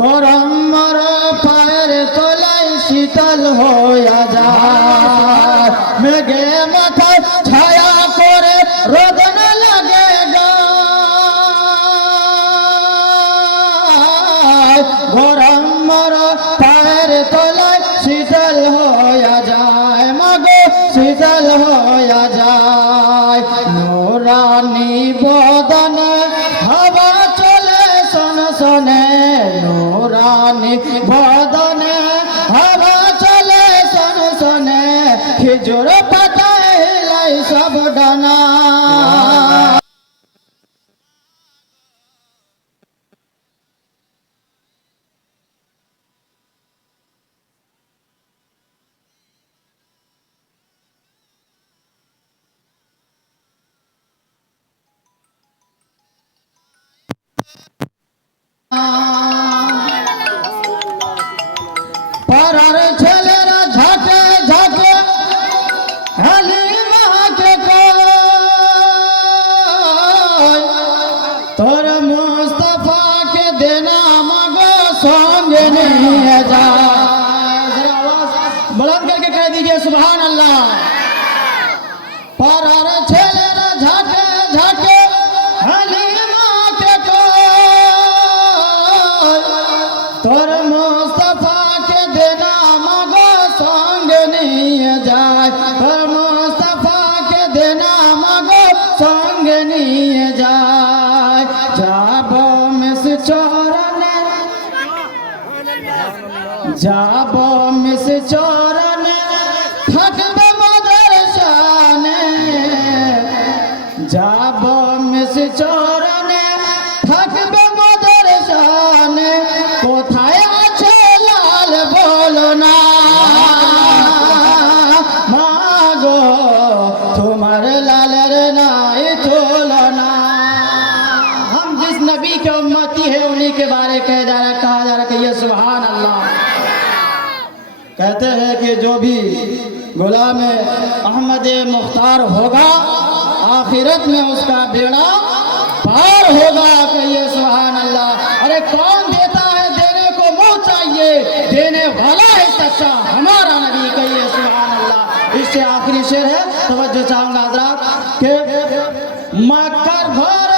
গরম পায়ের শীতল হয়ে যায়। মেঘে মাথা ছায়া করে রোদন লাগে গরম পায়ের তলায় শীতল যায়। মাগো, শীতল হয়ে যায়। নোরানি বদা বদনে হাওয়া চলে শোন সনে খেজুর নিয়ে যায়। তোর মোস্তফাকে দেনা মাগো সঙ্গে নিয়ে যায়। যাব মিস চরণে। যাব মিস চরণে کی جو امتی ہے انہی کے بارے کہہ جا رہا کہا جا رہا کہ یہ سبحان اللہ۔ کہتے ہیں کہ جو بھی غلام احمد مختار ہوگا، آخرت میں اس کا بیڑا پار ہوگا کہ یہ سبحان اللہ۔ ارے، کون دیتا ہے دینے کو مو چاہیے؟ دینے والا ہے سچا، ہمارا نبی کہ یہ سبحان اللہ۔ اس سے آخری شعر ہے، توجہ چاہوں گا حضرات، کہ مکر بھر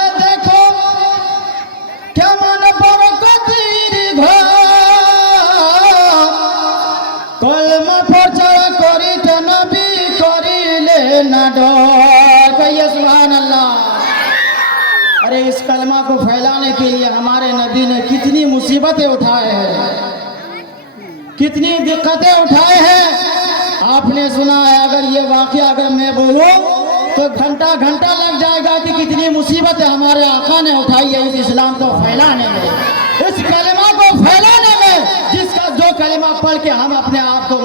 اللہ۔ ارے، اس کلمہ کو پھیلانے کے لیے ہمارے نبی نے کتنی مصیبتیں اٹھائے ہیں۔ کتنی دقتیں اٹھائے ہیں۔ آپ نے سنا ہے، اگر یہ واقعہ اگر میں بولوں تو گھنٹہ گھنٹہ لگ جائے گا کہ کتنی مصیبتیں ہمارے آقا نے اٹھائی ہے اس اسلام کو پھیلانے میں۔ اس کلمہ کو پھیلانے میں، جس کا جو کلمہ پڑھ کے ہم اپنے آپ کو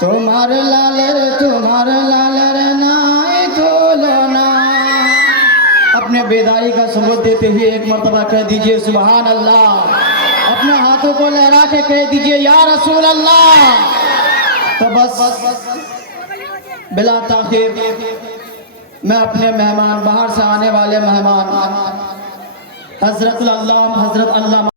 তোমার লালের তোমার লালের নাই তুলনা। اپنے بیداری کا ثبوت دیتے ہوئے ایک مرتبہ کہہ دیجیے سبحان اللہ اپنے ہاتھوں کو لہرا کے کہہ دیجیے یا رسول اللہ تو بس بلا تاخیر میں اپنے مہمان باہر سے آنے والے مہمان حضرت اللہ حضرت اللہ